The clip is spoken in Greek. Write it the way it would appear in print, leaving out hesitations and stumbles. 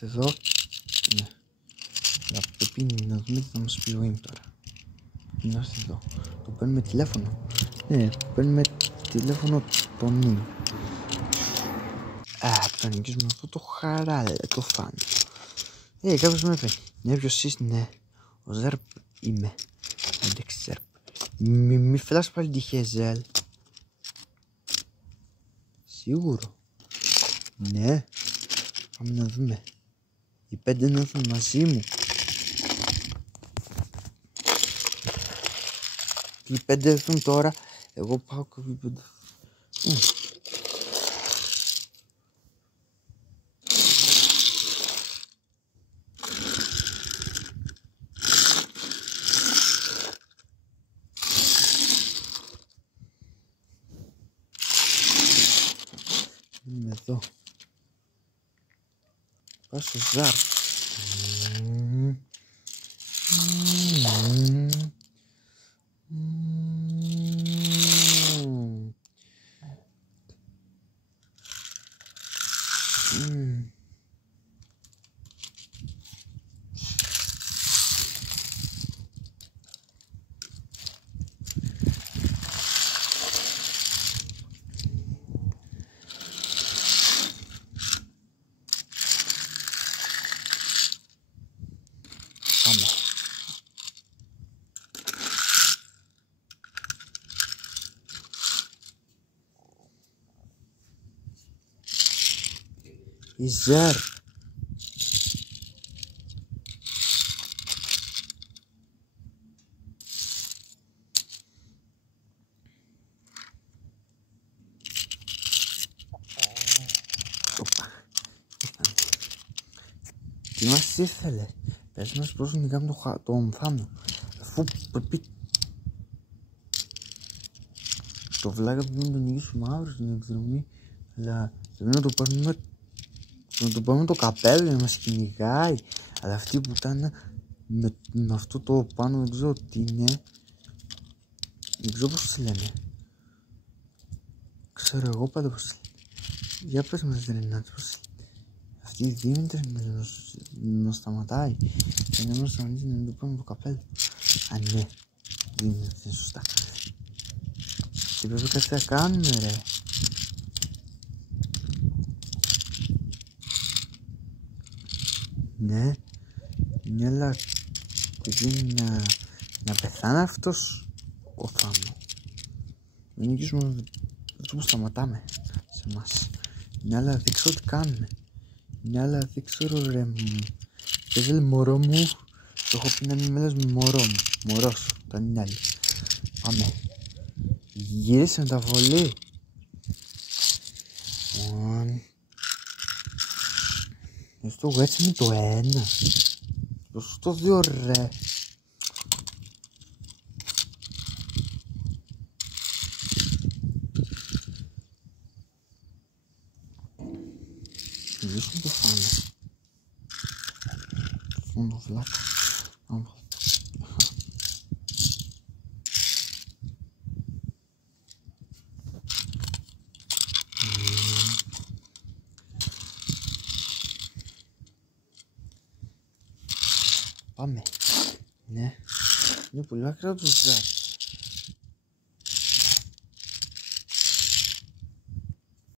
Εδώ. Ναι. Θα πρέπει να δούμε τι θα μας πει ο Ιμ τώρα. Είμαστε εδώ. Το παίρνουμε τηλέφωνο. Ναι, παίρνουμε τηλέφωνο τον Ιμ. Θα νικήσουμε αυτό το χαράλε, το φαν. Κάποιος με έφερε. Ναι, ποιος είσαι, ναι. Ο Ζερπ είμαι. Εντάξει, Ζερπ. Μη φυλάς πάλι τη Χέζελ. Σίγουρο. Ναι. Πάμε να δούμε. Οι 5 να έρθουν μαζί μου. Οι 5 έρθουν τώρα. Εγώ πάω και οι 5. Είμαι εδώ. Πάω στο Ζαρ. Η Ζαρ. Τι μας ήθελε? Πες μας πώς να κάνουμε τον Θάνο. Αφού πρέπει το βλάκα πρέπει να τον νικήσουμε αύριο στην εκδρομή. Αλλά πρέπει να το πάρουμε το καπέλο να μας κυνηγάει. Αλλά αυτή που ήταν με αυτό το πάνω δεν ξέρω τι είναι. Δεν ξέρω πώς το λένε. Ξέρω εγώ πάντα πώς το λένε. Για πες μας Ρενάτη πώς το λένε. Αυτή η Δήμητρη να σταματάει. Και να μας σταματήσει να το πάρουμε το καπέλο. Α ναι. Δήμητρη είναι σωστά. Και πρέπει κάτι να κάνουμε ρε. Ναι, ναι, αλλά πρέπει να πεθάνει αυτός ο Θάνο. Δεν νικήσουμε αυτό που σταματάμε σε εμάς. Ναι, αλλά δεν ξέρω τι κάνουμε. Ναι, αλλά δεν ξέρω ρε μου. Παίζε μωρό μου. Το έχω πει να μην μιλάς με μωρό μου. Μωρό σου, τον είναι άλλη. Πάμε. Γύρισε με τα βολή. Αυτό έτσι είναι το 1. Δώσω το 2 ρε. Δώσω το Θάνο. Φόνο βλάκα. Πάμε. Ναι. Είναι πολύ μακριά το Ζαρ.